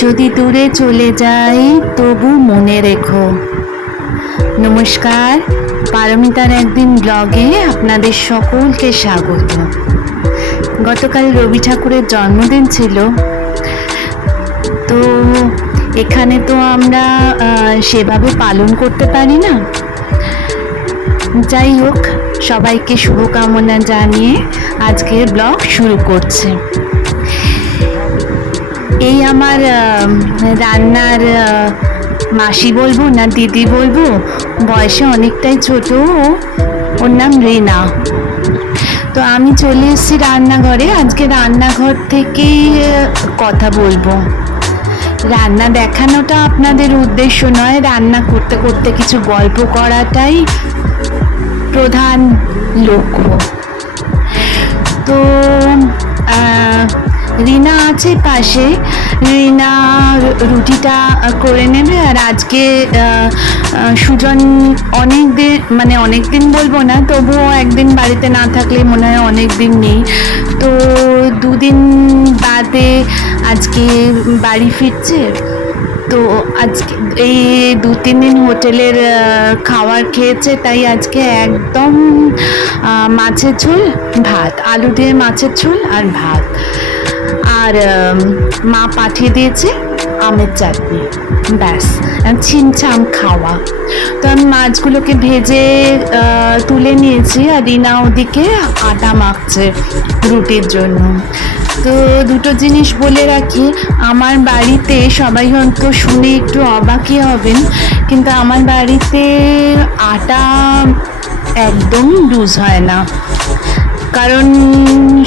যদি দূরে চলে যাই তবু মনে রেখো। নমস্কার, পারমিতার একদিন ব্লগে আপনাদের সকলকে স্বাগত। গতকাল রবি ঠাকুরের জন্মদিন ছিল, তো এখানে তো আমরা সেভাবে পালন করতে পারি না। যাই হোক, সবাইকে শুভকামনা জানিয়ে আজকের ব্লগ শুরু করছে। এই আমার রান্নার মাসি বলবো না দিদি বলবো, বয়সে অনেকটাই ছোট, ওর নাম রিনা। তো আমি চলে এসেছি রান্নাঘরে। আজকে রান্নাঘর থেকেই কথা বলবো। রান্না দেখানোটা আপনাদের উদ্দেশ্য নয়, রান্না করতে করতে কিছু গল্প করাটাই প্রধান লক্ষ্য। তো রিনা আছে পাশে, রিনা রুটিটা করে নেবে। আর আজকে সুজন অনেক দিন বলবো না, তবুও একদিন বাড়িতে না থাকলে মনে হয় অনেক দিন নেই। তো দুদিন বাদে আজকে বাড়ি ফিরছে। তো আজকে এই 2-3 দিন হোটেলের খাবার খেয়েছে, তাই আজকে একদম মাছের ঝোল ভাত, আলু দিয়ে মাছের ঝোল আর ভাত। আর মা পাঠিয়ে দিয়েছে আমের চাটনি, ব্যাস ছিমছাম খাওয়া। তো আমি মাছগুলোকে ভেজে তুলে নিয়েছি, আর রিনা ওদিকে আটা মাখছে রুটির জন্য। তো দুটো জিনিস বলে রাখি, আমার বাড়িতে সবাই হয়তো শুনে একটু অবাকই হবেন, কিন্তু আমার বাড়িতে আটা একদম ইউজ হয় না, কারণ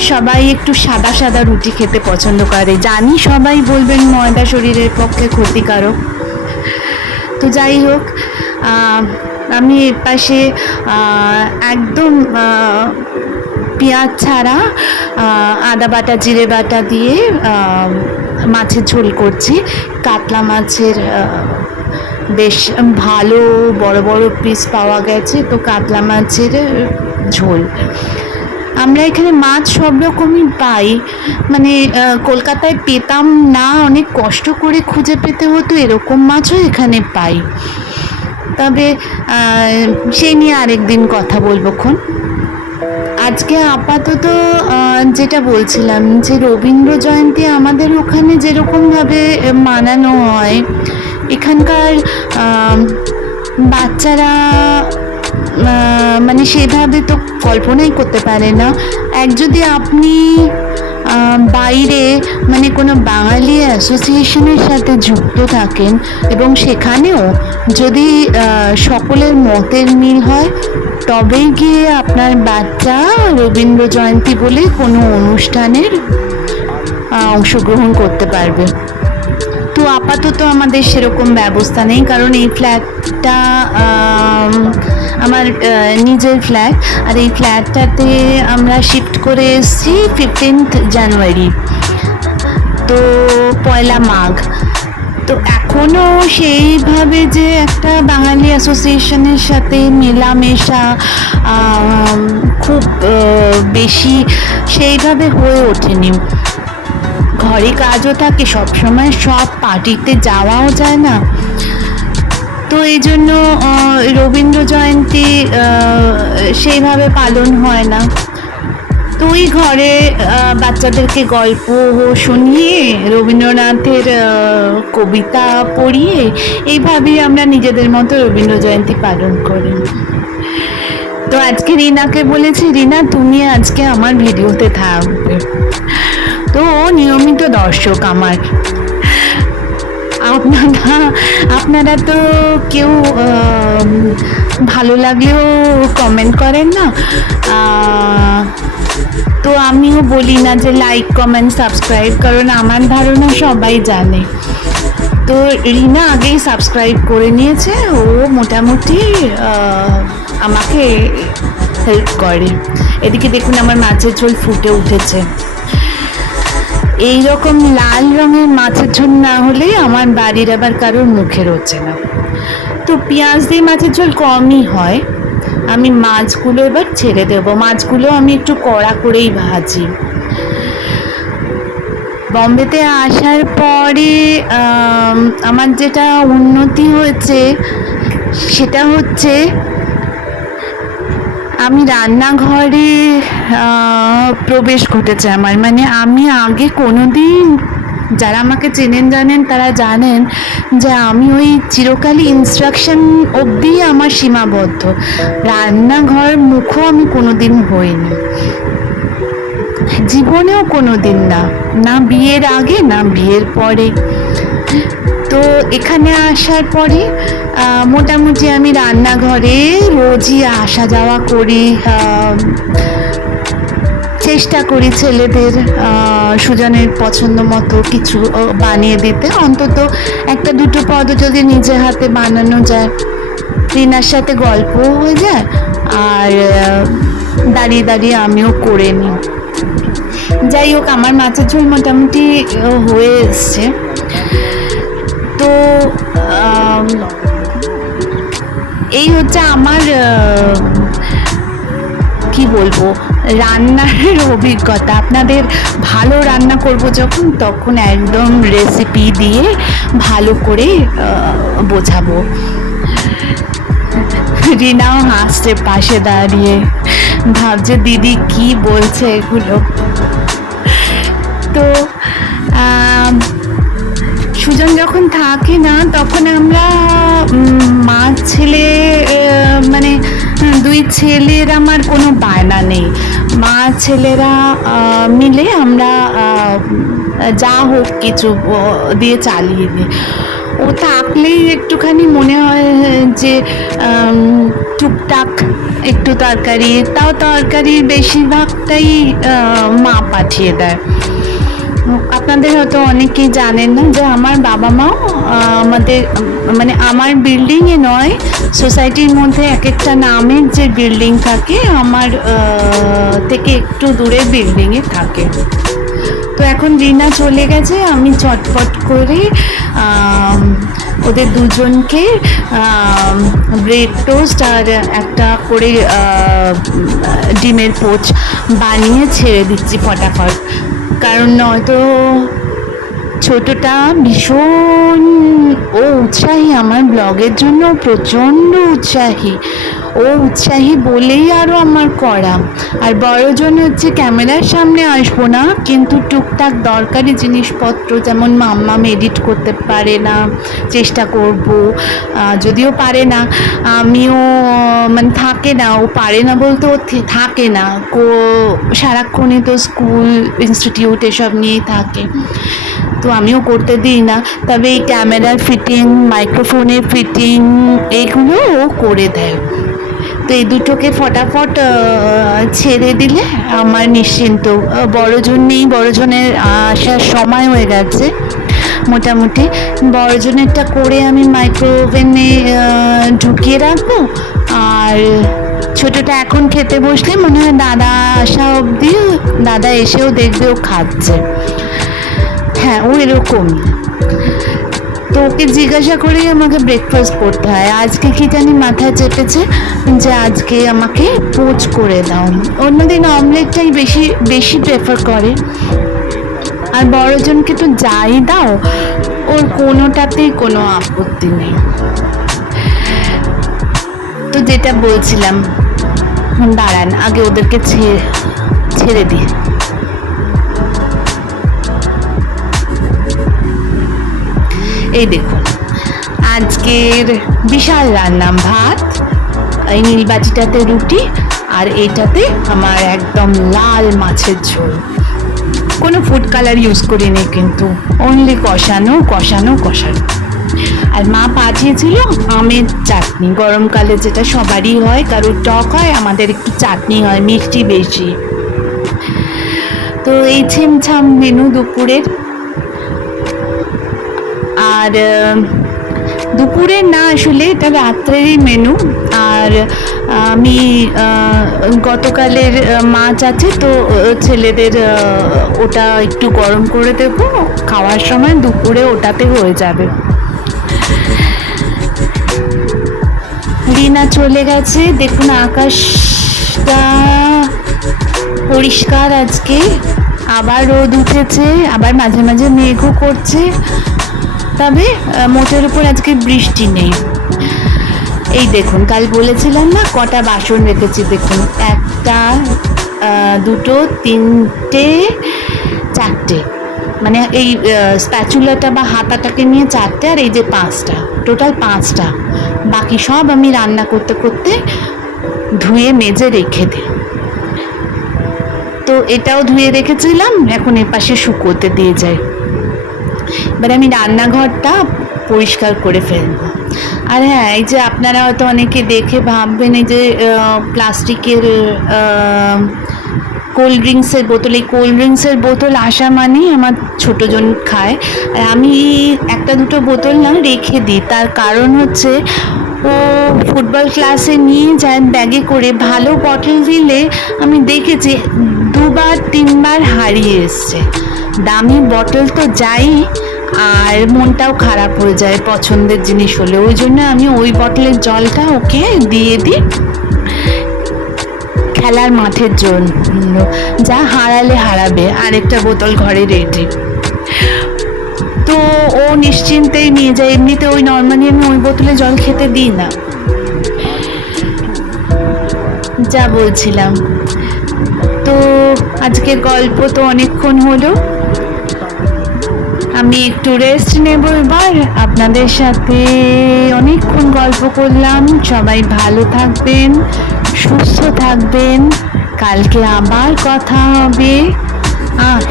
সবাই একটু সাদা সাদা রুটি খেতে পছন্দ করে। জানি সবাই বলবেন ময়দা শরীরের পক্ষে ক্ষতিকারক। তো যাই হোক, আমি এর পাশে একদম পেঁয়াজ ছাড়া আদা বাটা জিরে বাটা দিয়ে মাছের ঝোল করছি। কাতলা মাছের বেশ ভালো বড় বড় পিস পাওয়া গেছে, তো কাতলা মাছের ঝোল। আমরা এখানে মাছ সব রকমই পাই, মানে কলকাতায় পেতাম না, অনেক কষ্ট করে খুঁজে পেতে হতো, এরকম মাছও এখানে পাই। তবে সেই নিয়ে আরেকদিন কথা বলবো খন। আজকে আপাতত যেটা বলছিলাম, যে রবীন্দ্র জয়ন্তী আমাদের ওখানে যেরকমভাবে মানানো হয়, এখানকার বাচ্চারা মানে সেভাবে তো কল্পনাই করতে পারে না। যদি আপনি বাইরে মানে কোনো বাঙালি অ্যাসোসিয়েশনের সাথে যুক্ত থাকেন এবং সেখানেও যদি সকলের মতের মিল হয়, তবেই গিয়ে আপনার বাচ্চা রবীন্দ্র জয়ন্তী বলে কোনো অনুষ্ঠানের অংশগ্রহণ করতে পারবে। তো আপাতত আমাদের সেরকম ব্যবস্থা নেই, কারণ এই ফ্ল্যাটটা আমার নিজের ফ্ল্যাট, আর এই ফ্ল্যাটটাতে আমরা শিফট করে এসেছি 15th জানুয়ারি, তো 1 মাঘ। তো এখনও সেইভাবে যে একটা বাঙালি অ্যাসোসিয়েশনের সাথে মেলামেশা খুব বেশি সেইভাবে হয়ে ওঠেনি। ঘরে কাজও থাকে, সবসময় সব পার্টিতে যাওয়াও যায় না। তো এই জন্য রবীন্দ্র জয়ন্তী সেইভাবে পালন হয় না। তো ওই ঘরে বাচ্চাদেরকে গল্প শুনিয়ে, রবীন্দ্রনাথের কবিতা পড়িয়ে, এইভাবেই আমরা নিজেদের মতো রবীন্দ্র জয়ন্তী পালন করি। তো আজকে রিনাকে বলেছি, রিনা তুমি আজকে আমার ভিডিওতে থাকবে। তো নিয়মিত দর্শক আমার, আপনারা তো কেউ ভালো লাগলেও কমেন্ট করেন না, তো আমিও বলি না যে লাইক কমেন্ট সাবস্ক্রাইব, কারণ আমার ধারণা সবাই জানে। তো রিনা আগেই সাবস্ক্রাইব করে নিয়েছে, ও মোটামুটি আমাকে হেল্প করে। এদিকে দেখুন আমার মাছের ঝোল ফুটে উঠেছে। এই রকম লাল রঙের মাছের ঝোল না হলে আমার বাড়ির আবার কারোর মুখে রোচে না। তো পেঁয়াজ দিয়ে মাছের ঝোল কমই হয়, আমি মাছগুলো এবার ছেড়ে দেবো। মাছগুলো আমি একটু কড়া করেই ভাজি। বম্বেতে আসার পরে আমার যেটা উন্নতি হয়েছে সেটা হচ্ছে আমি রান্নাঘরে প্রবেশ ঘটেছে আমার। মানে আমি আগে কোনোদিন, যারা আমাকে চেনেন জানেন তারা জানেন যে আমি ওই চিরকালই ইনস্ট্রাকশন অবধি আমার সীমাবদ্ধ, রান্নাঘর মুখও আমি কোনোদিন হইনি, জীবনেও কোনোদিন না, না বিয়ের আগে না বিয়ের পরে। তো এখানে আসার পরে মোটামুটি আমি রান্নাঘরে রোজই আসা যাওয়া করি, চেষ্টা করি ছেলেদের সুজনের পছন্দ মতো কিছু বানিয়ে দিতে, অন্তত একটা দুটো পদ যদি নিজে হাতে বানানো যায়, রিনার সাথে গল্পও হয়ে যায় আর দাঁড়িয়ে দাঁড়িয়ে আমিও করে নিই। যাই হোক, আমার মাছের ঝোল মোটামুটি হয়ে এসছে। তো এই হচ্ছে আমার কি বলবো রান্নার অভিজ্ঞতা। আপনাদের ভালো রান্না করব যখন, তখন একদম রেসিপি দিয়ে ভালো করে বোঝাবো। রিনাও হাসছে পাশে দাঁড়িয়ে, ভাবছে দিদি কি বলছে এগুলো। তো সুজন যখন থাকে না তখন আমরা মা ছেলে, মানে দুই ছেলের আমার কোনো বায়না নেই, মা ছেলেরা মিলে আমরা যা হোক কিছু দিয়ে চালিয়ে দিই। ও থাকলেই একটুখানি মনে হয় যে টুকটাক একটু তরকারি, তাও তরকারির বেশিরভাগটাই মা পাঠিয়ে দেয়। আপনাদের হয়তো অনেকেই জানেন না যে আমার বাবা মাও আমাদের, মানে আমার বিল্ডিংয়ে নয়, সোসাইটির মধ্যে এক একটা নামের যে বিল্ডিং থাকে আমার থেকে একটু দূরে বিল্ডিংয়ে থাকে। তো এখন রিনা চলে গেছে, আমি চটপট করে ওদের দুজনকে ব্রেড টোস্ট আর একটা করে ডিমের পোচ বানিয়ে ছেড়ে দিচ্ছি ফটাফট, কারণ নয়তো ছোটটা ভীষণ উৎসাহী, আমার ব্লগের জন্য প্রচণ্ড উৎসাহী, উৎসাহী বলেই আরও আমার করা। আর বড়জন হচ্ছে ক্যামেরার সামনে আসবো না, কিন্তু টুকটাক দরকারি জিনিসপত্র, যেমন মাম্মাম এডিট করতে পারে না, চেষ্টা করব, যদিও পারে না, আমিও মানে থাকে না, ও পারে না বলতে ও থাকে না, সারাক্ষণই তো স্কুল ইনস্টিটিউট এসব নিয়েই থাকে, তো আমিও করতে দিই না। তবে এই ক্যামেরার ফিটিং, মাইক্রোফোনের ফিটিং এগুলো ও করে দেয়। তো এই দুটোকে ফটাফট ছেড়ে দিলে আমার নিশ্চিন্ত। বড়জন নেই, বড়জনের আসার সময় হয়ে গেছে মোটামুটি, বড়জনেরটা করে আমি মাইক্রোওভেনে ঢুকিয়ে রাখবো, আর ছোটটা এখন খেতে বসলে মনে হয় দাদা আসা অবধি, দাদা এসেও দেখবে ও খাচ্ছে। হ্যাঁ, ও এরকম। তো ওকে জিজ্ঞাসা করেই আমাকে ব্রেকফাস্ট করতে হয়। আজকে কি জানি মাথায় চেপেছে যে আজকে আমাকে পোচ করে দাও, অন্যদিন অমলেটটাই বেশি বেশি প্রেফার করে, আর বড়জনকে তো যাই দাও ওর কোনোটাতেই কোনো আপত্তি নেই। তো যেটা বলছিলাম, দাঁড়ান আগে ওদেরকে ছেড়ে দিই। এই দেখুন আজকের বিশাল রান্না, ভাত, এই নীলবাটিটাতে রুটি, আর এইটাতে আমার একদম লাল মাছের ঝোল, কোনো ফুড কালার ইউজ করিনি কিন্তু, অনলি কষানো কষানো কষানো। আর মা পাঠিয়েছিল আমের চাটনি, গরমকালে যেটা সবারই হয়, কারোর টক হয়, আমাদের একটু চাটনি হয়, মিষ্টি বেশি। তো এই ছিমছাম মেনু দুপুরের। আর দুপুরের না, আসলে এটা রাত্রেরই মেনু। আর আমি গতকালের মাছ আছে, তো ছেলেদের ওটা একটু গরম করে দেবো, খাওয়ার সময় দুপুরে ওটাতে হয়ে যাবে। রিনা চলে গেছে। দেখুন আকাশটা পরিষ্কার আজকে, আবার রোদ উঠেছে, আবার মাঝে মাঝে মেঘও করছে, তবে মোটের উপর আজকে বৃষ্টি নেই। এই দেখুন, কাল বলেছিলাম না কটা বাসন রেখেছি, দেখুন একটা, দুটো, তিনটে, চারটে, মানে এই স্প্যাচুলাটা বা হাতাটাকে নিয়ে চারটে, আর এই যে পাঁচটা, টোটাল পাঁচটা। বাকি সব আমি রান্না করতে করতে ধুয়ে মেজে রেখে দিই। তো এটাও ধুয়ে রেখেছিলাম, এখন এর পাশে শুকোতে দিয়ে যাই। এবার আমি রান্নাঘরটা পরিষ্কার করে ফেলবো। আর হ্যাঁ, এই যে আপনারা হয়তো অনেকে দেখে ভাববেন এই যে প্লাস্টিকের কোল্ড ড্রিঙ্কসের বোতল, এই কোল্ড ড্রিঙ্কসের বোতল আসা মানেই আমার ছোটোজন খায়। আর আমি একটা দুটো বোতল না রেখে দিই, তার কারণ হচ্ছে ও ফুটবল ক্লাসে নিয়ে যায় ব্যাগে করে, ভালো বটল দিলে আমি দেখেছি দুবার তিনবার হারিয়ে এসছে। দামি বটল তো যাই, আর মনটাও খারাপ হয়ে যায় পছন্দের জিনিস হলে, ওই জন্য আমি ওই বটলের জলটা ওকে দিয়ে দিই খেলার মাঠের জন্য, যা হারালে হারাবে, আরেকটা বোতল ঘরে রেডি। তো ও নিশ্চিন্তেই নিয়ে যায়, এমনিতে ওই নর্মালি আমি ওই বোতলে জল খেতে দিই না। যা বলছিলাম, তো আজকের গল্প তো অনেকক্ষণ হলো, আমি একটু রেস্ট নেব এবার। আপনাদের সাথে অনেকক্ষণ গল্প করলাম। সবাই ভালো থাকবেন, সুস্থ থাকবেন, কালকে আবার কথা হবে।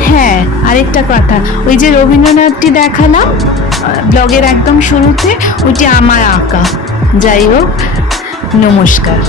হ্যাঁ, আরেকটা কথা, ওই যে রবীন্দ্রনাথটি দেখালাম ব্লগের একদম শুরুতে, ওইটি আমার আঁকা। যাই হোক, নমস্কার।